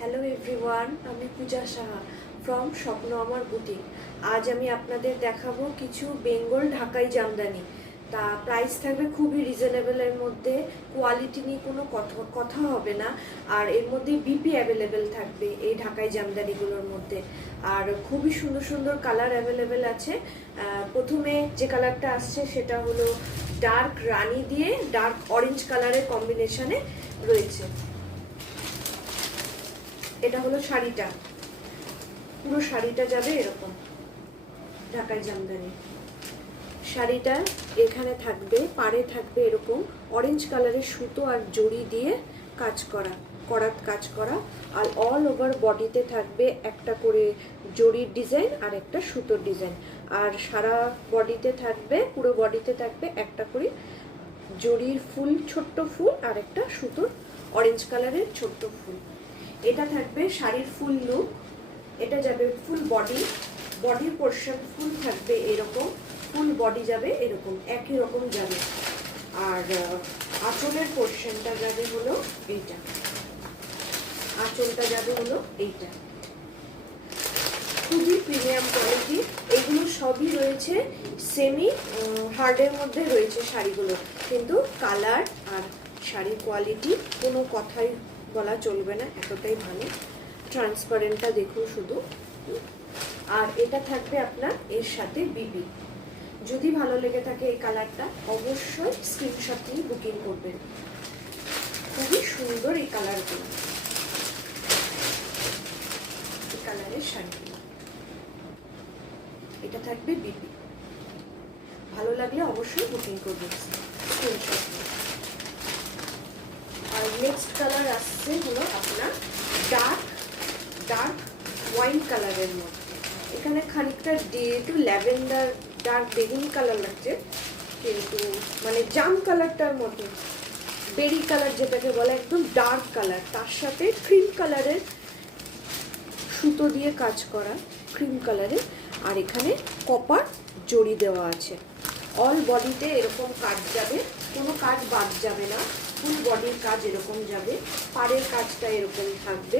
Hello everyone, আমি পূজা Saha from স্বপ্ন আমার বুটিক। আজ আমি আপনাদের দেখাবো কিছু বেঙ্গল ঢাকাই জামদানি। তা প্রাইস থাকবে খুবই রিজনেবলের মধ্যে, কোয়ালিটি নিয়ে কোনো কথা হবে না। আর এর মধ্যে বিপি অ্যাভেলেবেল থাকবে এই ঢাকাই জামদানিগুলোর মধ্যে। আর খুবই সুন্দর সুন্দর কালার অ্যাভেলেবেল আছে। প্রথমে যে কালারটা আসছে সেটা হলো ডার্ক রানি দিয়ে ডার্ক অরেঞ্জ কালারের কম্বিনেশনে রয়েছে। এটা হলো শাড়িটা, পুরো শাড়িটা যাবে এরকম ঢাকাই জামদানি। শাড়িটা এখানে থাকবে, পাড়ে থাকবে এরকম অরেঞ্জ কালারের সুতো আর জড়ি দিয়ে কাজ করা। আর অল ওভার বডিতে থাকবে একটা করে জড়ির ডিজাইন আর একটা সুতোর ডিজাইন। আর সারা বডিতে থাকবে, পুরো বডিতে থাকবে একটা করে জড়ির ফুল, ছোট্ট ফুল আর একটা সুতোর অরেঞ্জ কালারের ছোট্ট ফুল। এটা থাকবে শাড়ির ফুল লুক। এটা যাবে ফুল বডির পোর্শন ফুল থাকবে এরকম, ফুল বডি যাবে এরকম একই রকম যাবে। আর আঁচলের পোর্শনটা যাবে হলো এইটা, আঁচলটা যাবে হলো এইটা। খুবই প্রিমিয়াম কোয়ালিটি। এগুলো সবই রয়েছে সেমি হার্ডের মধ্যে রয়েছে শাড়িগুলো, কিন্তু কালার আর শাড়ির কোয়ালিটি কোনো কথাই বলা চলবে না, এতটাই ভালো। ট্রান্সপারেন্টটা দেখুন শুধু। আর এটা থাকবে আপনার এর সাথে বিবি। যদি ভালো লেগে থাকে এই কালারটা, অবশ্যই স্ক্রিনশট নিয়ে বুকিং করবেন। খুবই সুন্দর এই কালারগুলো, এই কালারের শাড়িগুলো। এটা থাকবে বিবি। ভালো লাগলে অবশ্যই বুকিং করবেন স্ক্রিনশট নিয়ে। আর নেক্সট কালার আসছে হলো আপনার ডার্ক ওয়াইন কালারের মধ্যে। এখানে খানিকটা একটু ল্যাভেন্ডার ডার্ক বেগুনি কালার লাগছে, কিন্তু মানে জাম কালারটার মতো, বেরি কালার যেটাকে বলে, একদম ডার্ক কালার। তার সাথে ক্রিম কালারের সুতো দিয়ে কাজ করা, ক্রিম কালারের। আর এখানে কপার জড়ি দেওয়া আছে। অল বডিতে এরকম কাজ যাবে, কোনো কাজ বাদ যাবে না, ফুল বডির কাজ এরকম যাবে। পাড়ের কাজটা এরকম থাকবে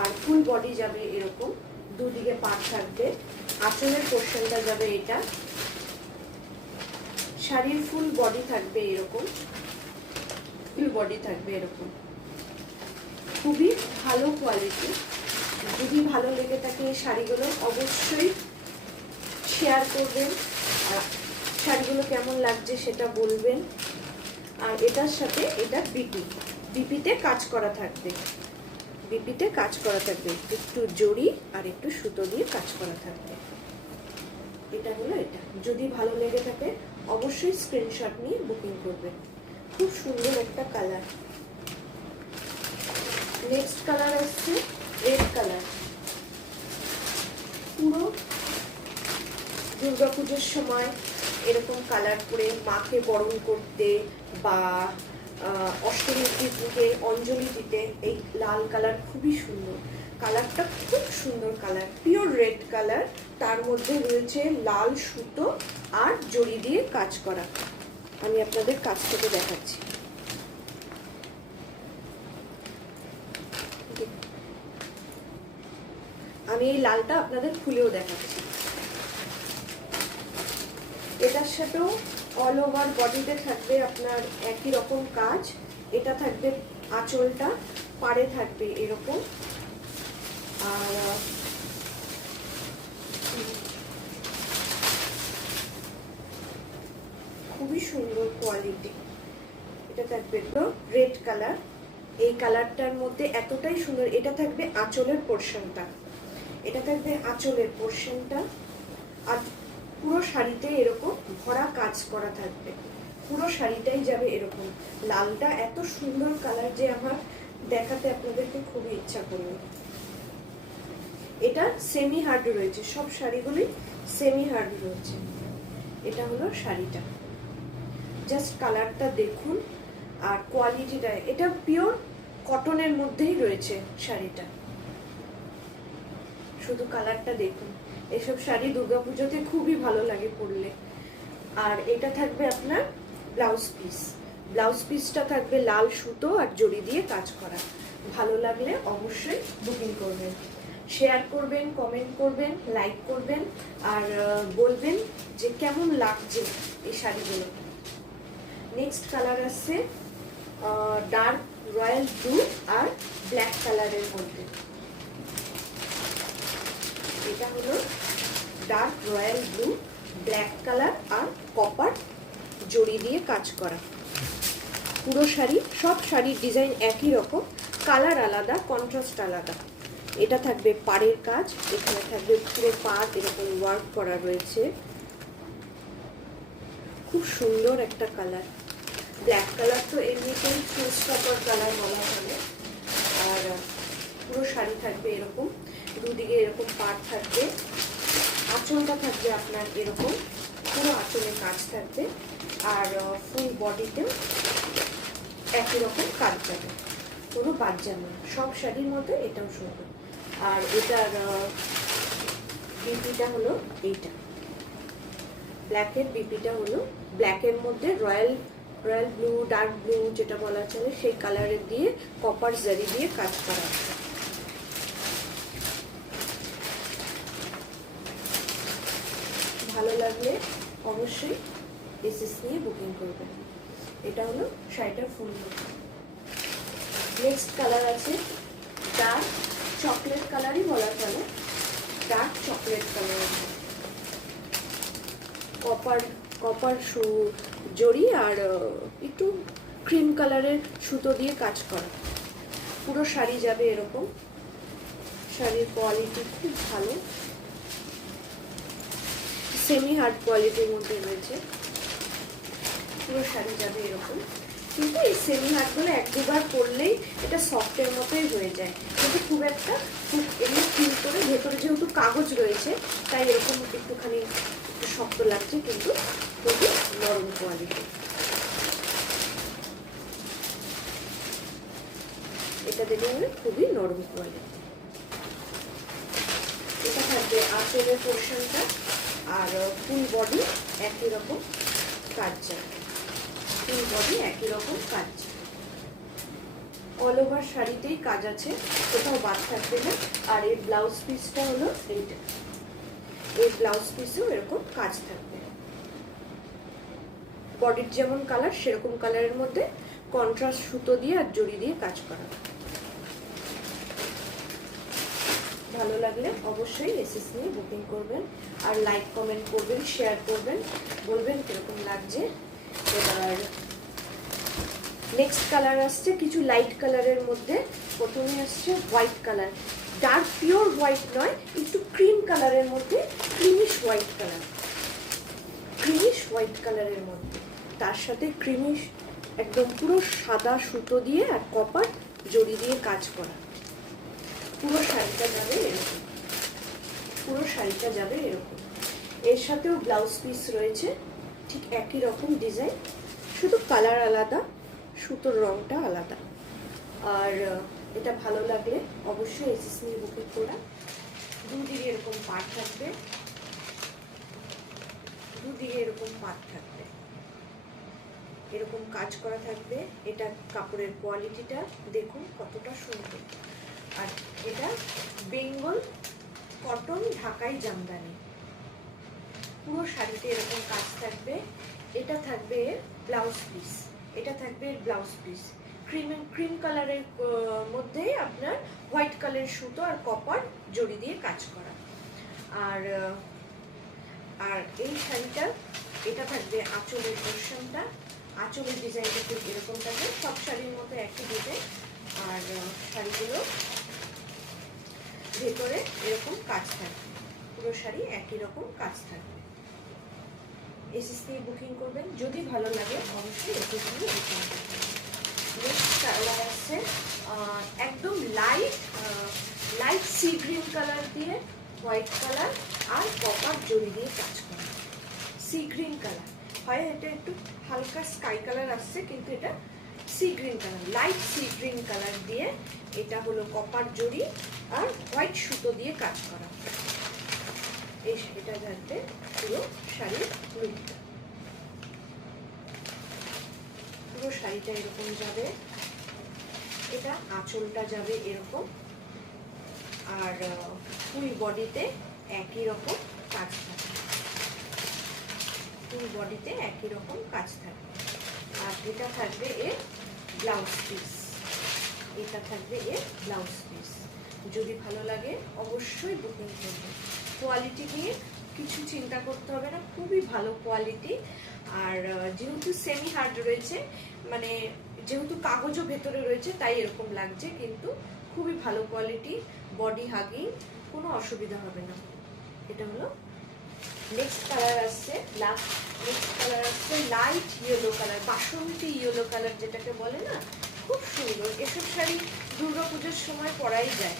আর ফুল বডি যাবে এরকম, দুদিকে পাড় থাকবে। আঁচলের পোর্শনটা যাবে এটা। শাড়ির ফুল বডি থাকবে এরকম, ফুল বডি থাকবে এরকম। খুবই ভালো কোয়ালিটি। যদি ভালো লেগে থাকে এই শাড়িগুলো অবশ্যই শেয়ার করবেন, আর শাড়িগুলো কেমন লাগছে সেটা বলবেন। আর এটার সাথে এটা বিপিতে কাজ করা থাকবে, বিপিতে কাজ করা থাকবে, একটু জড়ি আর একটু সুতো দিয়ে কাজ করা থাকবে। এটা হলো এটা। যদি ভালো লেগে থাকে অবশ্যই স্ক্রিনশট নিয়ে বুকিং করবেন। খুব সুন্দর একটা কালার। নেক্সট কালার আসছে রেড কালার। পুরো দুর্গাপুজোর সময় এরকম কালার করে মাকে বরণ করতে বা অষ্টমীর দিকে অঞ্জলি দিতে এই লাল কালার খুবই সুন্দর। কালারটা খুব সুন্দর কালার, পিওর রেড কালার। তার মধ্যে রয়েছে লাল সুতো আর জড়ি দিয়ে কাজ করা। আমি আপনাদের কাছ থেকে দেখাচ্ছি। আমি এই লালটা আপনাদের খুলেও দেখাচ্ছি। এটার সাথেও অল ওভার বডিতে থাকবে আপনার একই রকম কাজ। এটা থাকবে আঁচলটা, পাড়ে থাকবে এরকম। আর খুবই সুন্দর কোয়ালিটি। এটা থাকবে রেড কালার। এই কালারটার মধ্যে এতটাই সুন্দর। এটা থাকবে আঁচলের পোর্শনটা, এটা থাকবে আঁচলের পোর্শনটা। আর পুরো শাড়িতে এরকম ভরা কাজ করা থাকবে, পুরো শাড়িটাই যাবে এরকম। লালটা এত সুন্দর কালার যে আমার দেখাতে আপনাদেরকে খুবই ইচ্ছা করবে। এটা সেমি হার্ড রয়েছে, সব শাড়িগুলি সেমি হার্ড রয়েছে। এটা হলো শাড়িটা, জাস্ট কালারটা দেখুন আর কোয়ালিটিটা। এটা পিওর কটনের মধ্যেই রয়েছে শাড়িটা, শুধু কালারটা দেখুন। এসব শাড়ি দুর্গাপুজোতে খুবই ভালো লাগে পরলে। আর এটা থাকবে আপনার ব্লাউজ পিসটা থাকবে লাল সুতো আর জড়ি দিয়ে কাজ করা। ভালো লাগলে অবশ্যই বুকিং করবেন, শেয়ার করবেন, কমেন্ট করবেন, লাইক করবেন, আর বলবেন যে কেমন লাগছে এই শাড়িগুলো। নেক্সট কালার আসছে ডার্ক রয়্যাল ব্লু আর ব্ল্যাক কালারের মধ্যে। এটা হলো dark royal blue, black colour আর কপার জড়ি দিয়ে কাজ করা। পুরো শাড়ি, সব শাড়ির ডিজাইন একই রকম, কালার আলাদা, কন্ট্রাস্ট আলাদা। এটা থাকবে পাড়ের কাজ, এখানে থাকবে পুরো পাড় এরকম ওয়ার্ক করা রয়েছে। খুব সুন্দর একটা কালার। ব্ল্যাক কালার তো এমনিতেই শোস্টপার কালার বলা হবে। আর পুরো শাড়ি থাকবে এরকম, দুদিকে এরকম পাড় থাকবে। আঁচলটা থাকবে আপনার এরকম, পুরো আঁচলে কাজ থাকবে। আর ফুল বডিতেও একই রকম কাজ যাবে, কোনো বাদ যাবে না। সব শাড়ির মধ্যে এটাও সুন্দর। আর এটার বিপিটা হলো এইটা, ব্ল্যাকের বিপিটা হলো ব্ল্যাকের মধ্যে রয়্যাল ব্লু, ডার্ক ব্লু যেটা বলা চলে সেই কালারের দিয়ে কপার জারি দিয়ে কাজ করা আছে। ভালো লাগলে অবশ্যই এসএস নিয়ে বুকিং করবেন। এটা হলো শাড়িটার ফুল লুক। নেক্সট কালার আছে ডার্ক চকলেট কালারই বলা চলে, ডার্ক চকলেট কালার, কপার জড়ি আর একটু ক্রিম কালারের সুতো দিয়ে কাজ করা। পুরো শাড়ি যাবে এরকম, শাড়ির কোয়ালিটি খুব ভালো, সেমি হার্ড কোয়ালিটির মধ্যে রয়েছে। পুরো শাড়ি যাবে এরকম, কিন্তু এই সেমি হার্ডগুলো এক দুবার পরলেই এটা সফটের মতোই হয়ে যায়, কিন্তু খুব একটা এমনি ফিল করে ভেতরে যেহেতু কাগজ রয়েছে তাই এরকম একটুখানি একটু শক্ত লাগছে, কিন্তু খুবই নরম কোয়ালিটি। এটা দেখে গেলে খুবই নরম কোয়ালিটি। এটা থাকবে আঁচলের পোর্শনটা, আর ফুল বডি একই রকম কাজ যাবে, ফুল বডি একই রকম কাজ। অল ওভার শাড়িতেই কাজ আছে, কোথাও বাদ থাকবে না। আর এই ব্লাউজ পিসটা হলো এইটা, এই ব্লাউজ পিসেও এরকম কাজ থাকবে। বডির যেমন কালার সেরকম কালারের মধ্যে কন্ট্রাস্ট সুতো দিয়ে আর জড়ি দিয়ে কাজ করা। ভালো লাগলে অবশ্যই এসএস নিয়ে বুকিং করবেন, আর লাইক কমেন্ট করবেন, শেয়ার করবেন, বলবেন কিরকম লাগছে। এবার নেক্সট কালার আসছে কিছু লাইট কালারের মধ্যে। প্রথমে আসছে white colour, dark pure white নয়, একটু ক্রিম কালারের মধ্যে, creamish white colour, creamish white কালারের মধ্যে, তার সাথে ক্রিমিশ একদম পুরো সাদা সুতো দিয়ে আর কপার জড়ি দিয়ে কাজ করা। পুরো শাড়িটা যাবে এরকম, পুরো শাড়িটা যাবে এরকম। এর সাথেও ব্লাউজ পিস রয়েছে, ঠিক একই রকম ডিজাইন, শুধু কালার আলাদা, সুতোর রংটা আলাদা। আর এটা ভালো লাগলে অবশ্যই এসএস নিয়ে বুকিং করা। দুদিকে এরকম পাট থাকবে, দুদিকে এরকম পাট থাকবে, এরকম কাজ করা থাকবে। এটা কাপড়ের কোয়ালিটিটা দেখুন কতটা সুন্দর। আর এটা বেঙ্গল কটন ঢাকাই জামদানি, পুরো শাড়িতে এরকম কাজ থাকবে। এটা থাকবে ব্লাউজ পিস, এটা থাকবে ব্লাউজ পিস ক্রিম কালারের মধ্যে আপনার হোয়াইট কালারের সুতো আর কপার জড়ি দিয়ে কাজ করা। আর এই শাড়িটা এটা থাকবে আঁচলের পোর্শনটা, আঁচলের ডিজাইনটা ঠিক এরকম থাকবে, সব শাড়ির মতো একই ডিজাইন। আর শাড়িগুলো ভেতরে এরকম কাজ থাকবে, পুরো শাড়ি একই রকম কাজ থাকবে। এসএস দিয়ে বুকিং করবেন, যদি ভালো লাগে অবশ্যই এসএস দিয়ে বুকিং করবেন। নেক্সট কালার আছে একদম লাইট সি গ্রিন কালার দিয়ে হোয়াইট কালার আর কপার জড়ি দিয়ে কাজ করা। সি গ্রিন কালার হয়, এটা একটু হালকা স্কাই কালার আসছে, কিন্তু এটা sea green colour, light sea green colour দিয়ে, এটা হলো কপার জড়ি আর হোয়াইট সুতো দিয়ে কাজ করা। এটা থাকবে পুরো শাড়ির লুকটা, পুরো শাড়িটা এরকম যাবে। এটা আঁচলটা যাবে এরকম, আর ফুল বডিতে একই রকম কাজ থাকবে, ফুল বডিতে একই রকম কাজ থাকবে। আর এটা থাকবে এর ব্লাউজ পিস, এটা থাকবে এর ব্লাউজ পিস। যদি ভালো লাগে অবশ্যই বুকিং করবেন। কোয়ালিটি নিয়ে কিছু চিন্তা করতে হবে না, খুবই ভালো কোয়ালিটি। আর যেহেতু সেমি হার্ড রয়েছে, মানে যেহেতু কাগজও ভেতরে রয়েছে তাই এরকম লাগছে, কিন্তু খুবই ভালো কোয়ালিটি, বডি হাগিং, কোনো অসুবিধা হবে না। এটা হলো নেক্সট কালার আসছে, নেক্সট কালার আসছে লাইট ইয়েলো কালার, বাসন্তী ইয়েলো কালার যেটাকে বলে না, খুব সুন্দর। এসব শাড়ি দুর্গাপুজোর সময় পরাই যায়,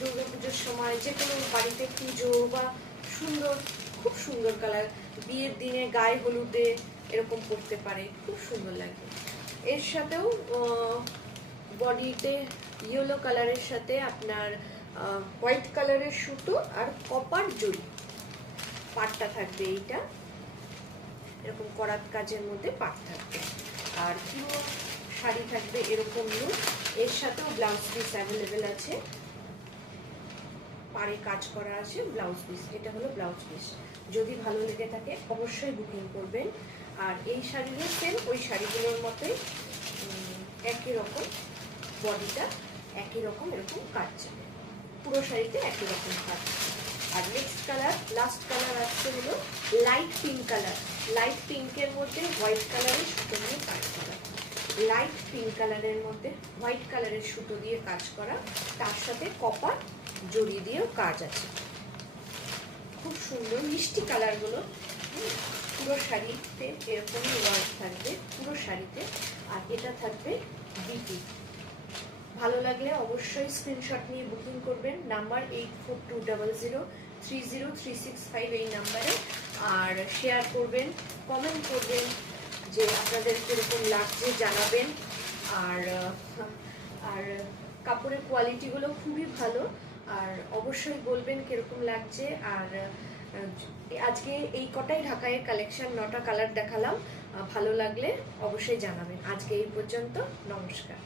দুর্গাপুজোর সময় যে কোনো বাড়িতে পুজো বা সুন্দর, খুব সুন্দর কালার, বিয়ের দিনে গায়ে হলুদে এরকম পরতে পারে, খুব সুন্দর লাগে। এর সাথেও বডিতে ইয়েলো কালারের সাথে আপনার হোয়াইট কালারের সুতো আর কপার জড়ি পাটটা থাকবে, এইটা এরকম করাত কাজের মধ্যে পাট থাকবে। আর পুরো শাড়ি থাকবে এরকম লুক। এর সাথেও ব্লাউজ পিস অ্যাভেলেবেল আছে, পাড়ে কাজ করা আছে ব্লাউজ পিস। এটা হলো ব্লাউজ পিস। যদি ভালো লেগে থাকে অবশ্যই বুকিং করবেন। আর এই শাড়িগুলো সেম ওই শাড়িগুলোর মতোই একই রকম বডিটা, একই রকম এরকম কাজ যাবে, পুরো শাড়িতে একই রকম কাজ। আর নেক্সট কালার, লাস্ট কালার আসছে হলো লাইট পিঙ্ক কালার। লাইট পিঙ্কের মধ্যে হোয়াইট কালারের সুতো দিয়ে কাজ করা, লাইট পিঙ্ক কালারের মধ্যে হোয়াইট কালারের সুতো দিয়ে কাজ করা, তার সাথে কপার জড়ি দিয়েও কাজ আছে। খুব সুন্দর মিষ্টি কালারগুলো। পুরো শাড়িতে এরকমই ওয়ার্ক থাকবে পুরো শাড়িতে। আর এটা থাকবে বিপি। ভালো লাগলে অবশ্যই স্ক্রিনশট নিয়ে বুকিং করবেন। নাম্বার 8420030365 এই নাম্বারে। আর শেয়ার করবেন, কমেন্ট করবেন যে আপনাদের কীরকম লাগছে জানাবেন। আর আর কাপড়ের কোয়ালিটিগুলো খুবই ভালো, আর অবশ্যই বলবেন কীরকম লাগছে। আর আজকে এই কটাই ঢাকাইয়ের কালেকশন, 9টা কালার দেখালাম। ভালো লাগলে অবশ্যই জানাবেন। আজকে এই পর্যন্ত, নমস্কার।